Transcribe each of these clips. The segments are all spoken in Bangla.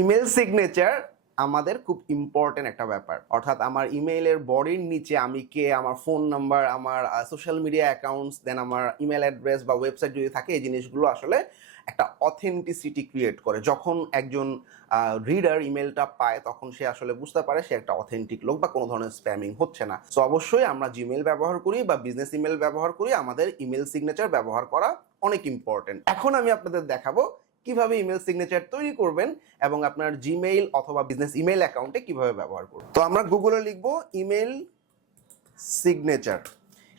ইমেল সিগনেচার আমাদের খুব ইম্পর্টেন্ট একটা ব্যাপার। অর্থাৎ আমার ইমেইলের বডির নিচে আমি কে, আমার ফোন নাম্বার, আমার সোশ্যাল মিডিয়া অ্যাকাউন্টস, দেন আমার ইমেল অ্যাড্রেস বা ওয়েবসাইট যদি থাকে, এই জিনিসগুলো আসলে একটা অথেন্টিসিটি ক্রিয়েট করে। যখন একজন রিডার ইমেলটা পায় তখন সে আসলে বুঝতে পারে সে একটা অথেন্টিক লোক বা কোনো ধরনের স্প্যামিং হচ্ছে না। সো অবশ্যই আমরা জিমেল ব্যবহার করি বা বিজনেস ইমেল ব্যবহার করি, আমাদের ইমেল সিগনেচার ব্যবহার করা অনেক ইম্পর্টেন্ট। এখন আমি আপনাদের দেখাবো কিভাবে ইমেল সিগনেচার তৈরি করবেন এবং আপনার জিমেইল অথবা বিজনেস ইমেল অ্যাকাউন্টে কিভাবে ব্যবহার করবেন। তো আমরা গুগলে লিখবো ইমেল সিগনেচার।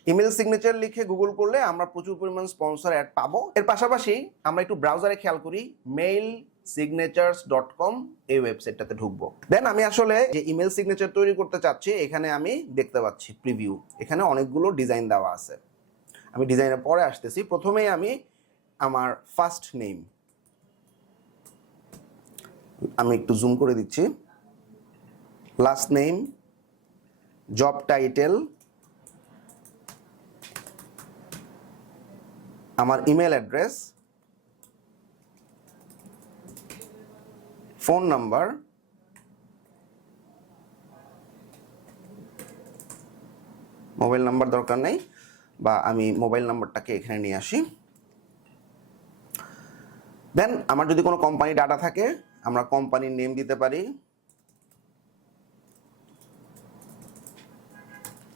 ইমেল সিগনেচার লিখে গুগল করলে আমরা প্রচুর পরিমাণ স্পন্সর অ্যাড পাবো। এর পাশাপাশি আমরা একটু ব্রাউজারে খেয়াল করি, mailsignatures.com এই ওয়েবসাইটটাতে ঢুকবো। দেন আমি আসলে যে ইমেল সিগনেচার তৈরি করতে চাচ্ছি, এখানে আমি দেখতে পাচ্ছি প্রিভিউ, এখানে অনেকগুলো ডিজাইন দেওয়া আছে। আমি ডিজাইনের পরে আসতেছি। প্রথমেই আমি আমার ফার্স্ট নেম, আমি একটু জুম করে দিচ্ছি, লাস্ট নেম, জব টাইটেল, আমার email address, phone number, mobile number দরকার নেই, বা আমি মোবাইল নাম্বারটাকে এখানে নিয়ে আসি। দেন আমার যদি কোনো কোম্পানি ডাটা থাকে, আমরা কোম্পানির নেম দিতে পারি,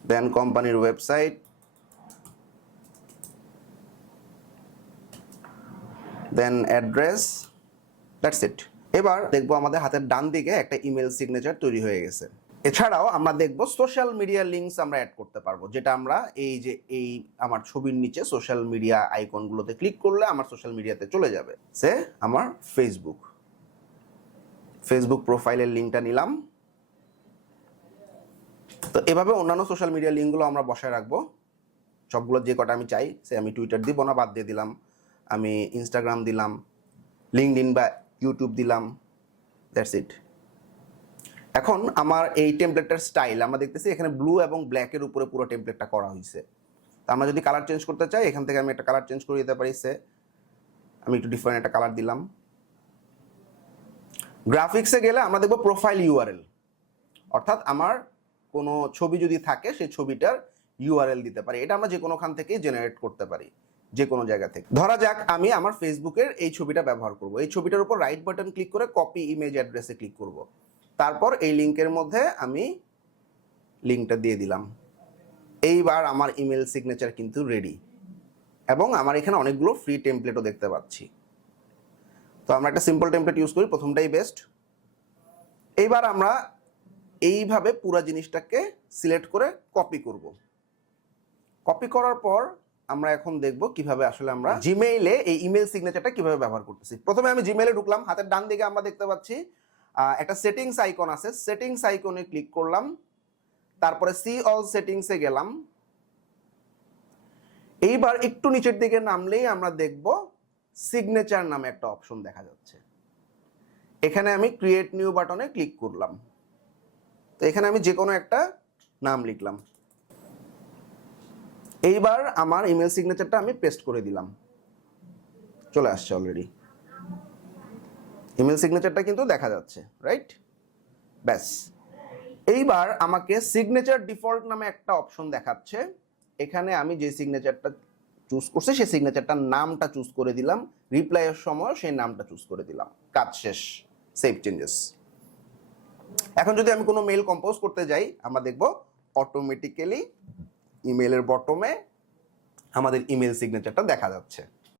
দেন কোম্পানির website, then address, that's it. এবার দেখবো আমাদের হাতের ডান দিকে একটা ইমেল সিগনেচার তৈরি হয়ে গেছে। এছাড়াও আমরা দেখবো সোশ্যাল মিডিয়া লিঙ্কস আমরা অ্যাড করতে পারবো, যেটা আমরা এই যে এই আমার ছবির নিচে সোশ্যাল মিডিয়া আইকনগুলোতে ক্লিক করলে আমার সোশ্যাল মিডিয়াতে চলে যাবে। সে আমার ফেসবুক প্রোফাইলের লিঙ্কটা নিলাম। তো এভাবে অন্যান্য সোশ্যাল মিডিয়া লিঙ্কগুলো আমরা বসায় রাখবো, সবগুলো যে কটা আমি চাই। সে আমি টুইটার দিব না, বাদ দিয়ে দিলাম, আমি ইনস্টাগ্রাম দিলাম, লিঙ্কডইন বা ইউটিউব দিলাম, দ্যাটস ইট। এখন আমার এই টেমপ্লেটটার স্টাইল আমরা দেখতেছি এখানে ব্লু এবং ব্ল্যাকের উপরে পুরো টেমপ্লেটটা করা হয়েছে। তো আমরা যদি কালার চেঞ্জ করতে চাই, এখান থেকে আমি একটা কালার চেঞ্জ করে দিতে পারি। সে আমি একটু ডিফারেন্ট একটা কালার দিলাম। গ্রাফিক্সে গেলে আমরা দেখবো প্রোফাইল ইউআরএল, অর্থাৎ আমার কোনো ছবি যদি থাকে সেই ছবিটার ইউআরএল দিতে পারি। এটা আমরা যে কোনোখান থেকেই জেনারেট করতে পারি, যে কোনো জায়গা থেকে। ধরা যাক আমি আমার ফেসবুকের এই ছবিটা ব্যবহার করব, এই ছবিটার উপর রাইট বাটন ক্লিক করে কপি ইমেজ অ্যাড্রেসে ক্লিক করব। তারপর এই লিঙ্কের মধ্যে আমি লিঙ্কটা দিয়ে দিলাম। এইবার আমার ইমেল সিগনেচার কিন্তু রেডি, এবং আমার এখানে অনেকগুলো ফ্রি টেমপ্লেটও দেখতে পাচ্ছি। তো আমরা একটা সিম্পল টেমপ্লেট ইউজ করি, প্রথমটাই বেস্ট। এইবার আমরা এইভাবে পুরো জিনিসটাকে সিলেক্ট করে কপি করব। কপি করার পর আমরা এখন দেখব কিভাবে আসলে আমরা জিমেইলে এই ইমেল সিগনেচারটা কিভাবে ব্যবহার করতেছি। প্রথমে আমি জিমেইলে ঢুকলাম, হাতের ডান দিকে আমরা দেখতে পাচ্ছি একটা সেটিংস আইকন আছে, সেটিংস আইকনে ক্লিক করলাম, তারপরে সি অল সেটিংসে গেলাম। এইবার একটু নিচের দিকে নামলেই আমরা দেখব সিগনেচার নামে একটা অপশন দেখা যাচ্ছে। এখানে আমি ক্রিয়েট নিউ বাটনে ক্লিক করলাম। তো এখানে আমি যে কোনো একটা নাম লিখলাম। এইবার আমার ইমেল সিগনেচারটা আমি পেস্ট করে দিলাম, চলে আসছে অলরেডি। ইমেল সিগনেচারটা কিন্তু দেখা যাচ্ছে, রাইট? ব্যাস। এইবার আমাকে সিগনেচার ডিফল্ট নামে একটা অপশন দেখাচ্ছে। এখানে আমি যে সিগনেচারটা চুজ করছি সেই সিগনেচারটার নামটা চুজ করে দিলাম, রিপ্লাইয়ের সময় সেই নামটা চুজ করে দিলাম, কাজ শেষ, সেভ চেঞ্জেস। এখন যদি আমি কোনো মেল কম্পোজ করতে যাই, আমরা দেখব অটোমেটিক্যালি ইমেলের বটমে আমাদের ইমেল সিগনেচারটা দেখা যাচ্ছে।